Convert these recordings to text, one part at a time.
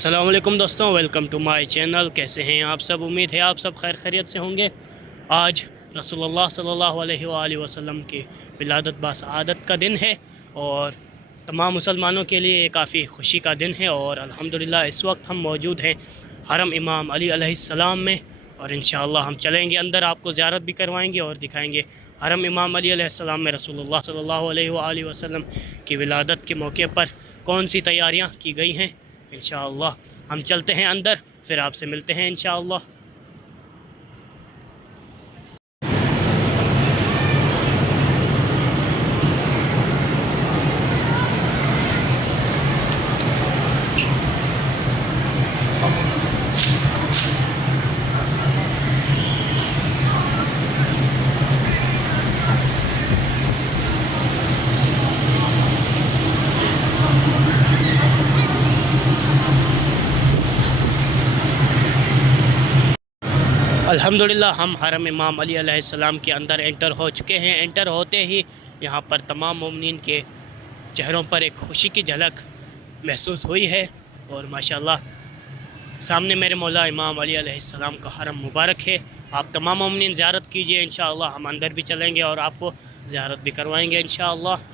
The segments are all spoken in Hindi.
अस्सलाम वालेकुम दोस्तों, वेलकम टू माय चैनल। कैसे हैं आप सब? उम्मीद है आप सब खैर खैरियत से होंगे। आज रसूलुल्लाह सल्लल्लाहु अलैहि वसल्लम की विलादत बासआदत का दिन है और तमाम मुसलमानों के लिए काफ़ी खुशी का दिन है। और अल्हम्दुलिल्लाह इस वक्त हम मौजूद हैं हरम इमाम अली अलैहिस्सलाम में और इंशाअल्लाह हम चलेंगे अंदर, आपको ज़ियारत भी करवाएंगे और दिखाएंगे हरम इमाम अली अलैहिस्सलाम में रसूलुल्लाह सल्लल्लाहु अलैहि वसल्लम की विलादत के मौके पर कौन सी तैयारियाँ की गई हैं। इंशाअल्लाह हम चलते हैं अंदर, फिर आपसे मिलते हैं इंशाअल्लाह। अल्हम्दुलिल्लाह हम हरम इमाम अली अलैहिस्सलाम के अंदर एंटर हो चुके हैं। एंटर होते ही यहाँ पर तमाम मोमिनीन के चेहरों पर एक खुशी की झलक महसूस हुई है और माशाल्लाह सामने मेरे मौला इमाम अली अलैहिस्सलाम का हरम मुबारक है। आप तमाम मोमिनीन ज़ियारत कीजिए इंशाअल्लाह। हम अंदर भी चलेंगे और आपको ज़ियारत भी करवाएंगे इंशाअल्लाह।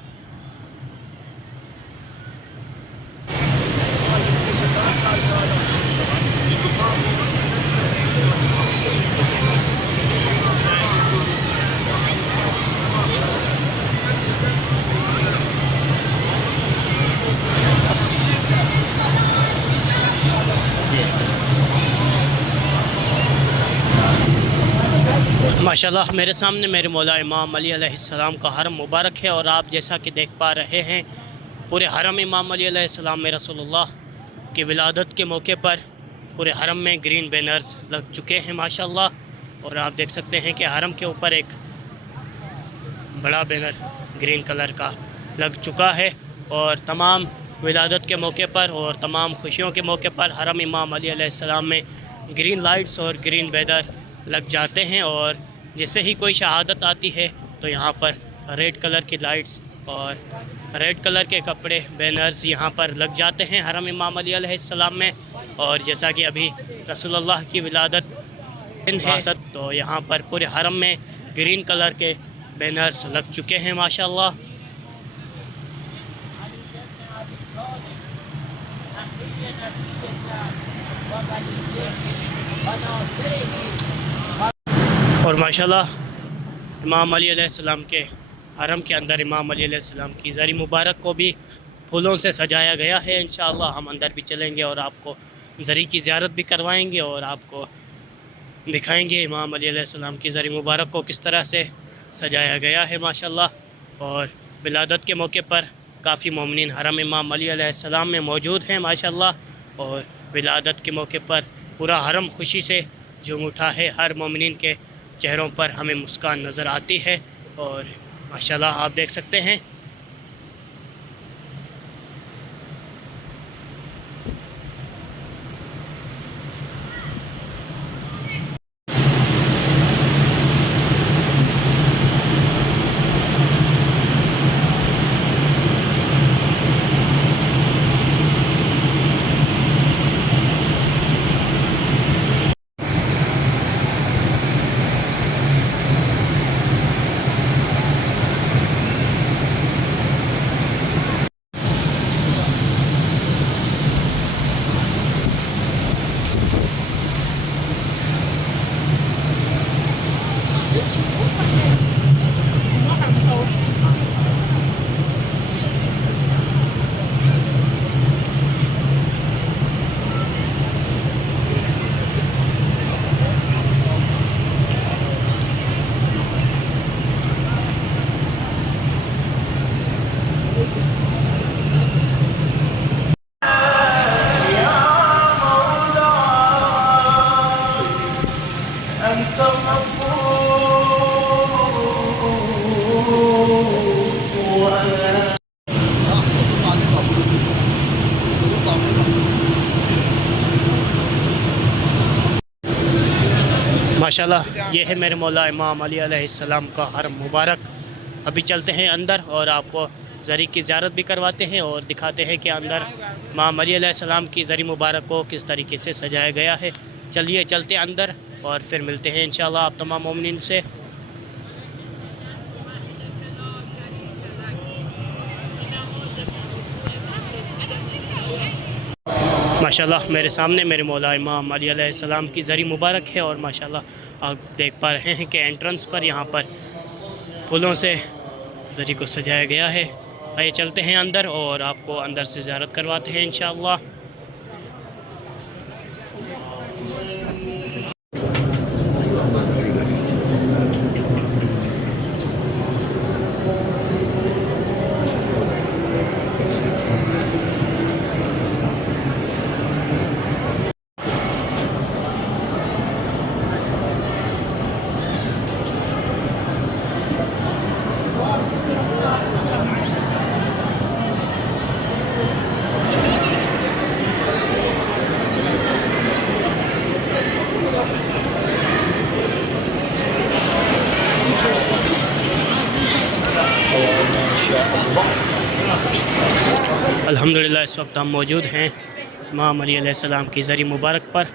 माशाल्लाह मेरे सामने मेरे मौला इमाम अली अलैहिस्सलाम का हरम मुबारक है और आप जैसा कि देख पा रहे हैं पूरे हरम इमाम अली अलैहिस्सलाम में रसूलुल्लाह की विलादत के मौके पर पूरे हरम में ग्रीन बैनर्स लग चुके हैं माशाल्लाह। और आप देख सकते हैं कि हरम के ऊपर एक बड़ा बैनर ग्रीन कलर का लग चुका है और तमाम विलादत के मौके पर और तमाम खुशियों के मौके पर हरम इमाम अली अलैहिस्सलाम में ग्रीन लाइट्स और ग्रीन बैनर लग जाते हैं। और जैसे ही कोई शहादत आती है तो यहाँ पर रेड कलर की लाइट्स और रेड कलर के कपड़े बैनर्स यहाँ पर लग जाते हैं हरम इमाम अली अलैहिस्सलाम में। और जैसा कि अभी रसूलुल्लाह की विलादत दिन है तो यहाँ पर पूरे हरम में ग्रीन कलर के बैनर्स लग चुके हैं माशाल्लाह। और माशाल्लाह इमाम अली अलैहिस्सलाम के हरम के अंदर इमाम अली अलैहिस्सलाम की ज़री मुबारक को भी फूलों से सजाया गया है। इंशाअल्लाह हम अंदर भी चलेंगे और आपको ज़री की ज़ियारत भी करवाएंगे और आपको दिखाएंगे इमाम अली अलैहिस्सलाम की ज़री मुबारक को किस तरह से सजाया गया है माशाल्लाह। और विलादत के मौके पर काफ़ी मोमिनीन हरम इमाम अली अलैहिस्सलाम में मौजूद हैं माशाल्लाह। और विलादत के मौके पर पूरा हरम खुशी से झूम उठा है। हर मोमिनीन के चेहरों पर हमें मुस्कान नज़र आती है और माशाल्लाह आप देख सकते हैं। माशाल्लाह ये है मेरे मौला इमाम अली अलैहिस्सलाम का हरम मुबारक। अभी चलते हैं अंदर और आपको ज़री की ज़ियारत भी करवाते हैं और दिखाते हैं कि अंदर इमाम अली अलैहिस्सलाम की ज़री मुबारक को किस तरीके से सजाया गया है। चलिए चलते अंदर और फिर मिलते हैं इंशाअल्लाह आप तमाम मोमिनीन से। माशाल्लाह मेरे सामने मेरे मौला इमाम अली अलैहिस्सलाम की ज़री मुबारक है और माशाल्लाह आप देख पा रहे हैं कि एंट्रेंस पर यहाँ पर फूलों से ज़री को सजाया गया है। आइए चलते हैं अंदर और आपको अंदर से ज़ियारत करवाते हैं इंशाअल्लाह। अल्हम्दुलिल्लाह इस वक्त हम मौजूद हैं इमाम अली अलैहिस्सलाम की ज़री मुबारक पर।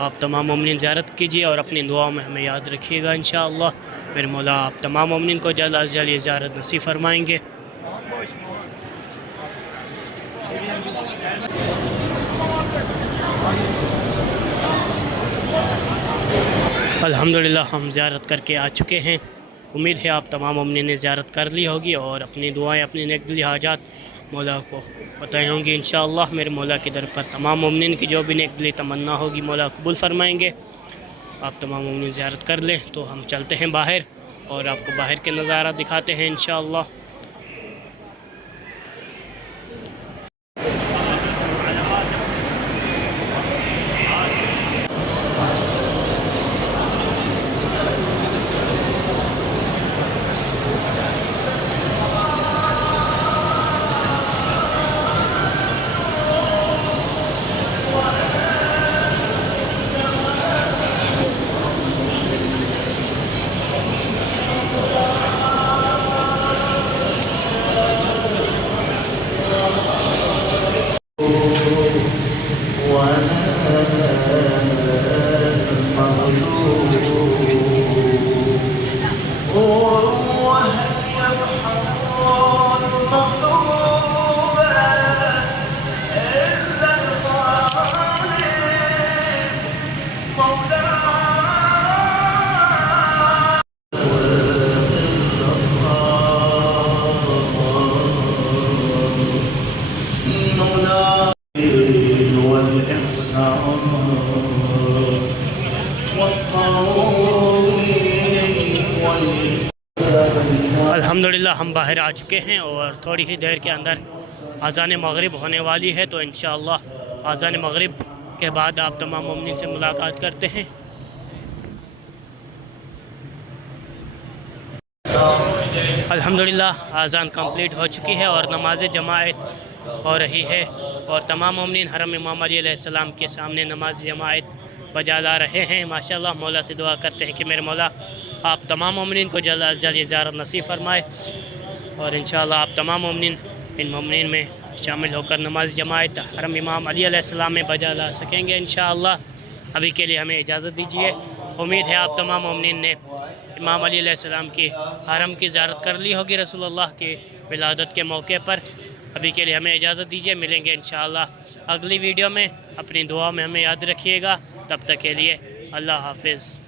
आप तमाम मोमिनीन ज़ियारत कीजिए और अपनी दुआओं में हमें याद रखिएगा इंशाअल्लाह। मेरे मौला आप तमाम मोमिनीन को जल्द अज़ जल्द ये ज़ियारत नसीब फरमाएँगे। अल्हम्दुलिल्लाह हम ज़ियारत करके आ चुके हैं। उम्मीद है आप तमाम मोमिनीन ने ज़ियारत कर ली होगी और अपनी दुआएं अपनी नेक दिली हाजात मौला को बताई होंगी इंशाअल्लाह। मेरे मौला की दर पर तमाम मोमिनीन की जो भी नेक दिली तमन्ना होगी मौला कबूल फरमाएंगे। आप तमाम मोमिनीन ज़ियारत कर लें तो हम चलते हैं बाहर और आपको बाहर के नज़ारा दिखाते हैं इंशाअल्लाह। अल्हम्दुलिल्लाह हम बाहर आ चुके हैं और थोड़ी ही देर के अंदर अज़ान मगरिब होने वाली है, तो इंशाअल्लाह अज़ान मगरिब के बाद आप तमाम मोमिनीन से मुलाकात करते हैं। अल्हम्दुलिल्लाह अज़ान कंप्लीट हो चुकी है और नमाज जमाअत हो रही है और तमाम मोमिनीन हरम इमाम अली अलैहिस्सलाम के सामने नमाज जमाअत बजा ला रहे हैं। माशाअल्लाह मौला से दुआ करते हैं कि मेरे मौला आप तमाम मोमिनीन को जल्द अज़ जल्द ज़ियारत नसीब फरमाए और इंशाअल्लाह आप तमाम मोमिनीन इन मोमिनीन में शामिल होकर नमाज जमाअत हरम इमाम अली अलैहिस्सलाम में बजा ला सकेंगे इंशाअल्लाह। अभी के लिए हमें इजाज़त दीजिए। उम्मीद है आप तमाम मोमिनीन ने इमाम अली अलैहिस्सलाम की हरम की ज़ियारत कर ली होगी रसूलुल्लाह की विलादत के मौके पर। अभी के लिए हमें इजाज़त दीजिए, मिलेंगे इंशाअल्लाह अगली वीडियो में। अपनी दुआ में हमें याद रखिएगा, तब तक के लिए अल्लाह हाफ़िज़।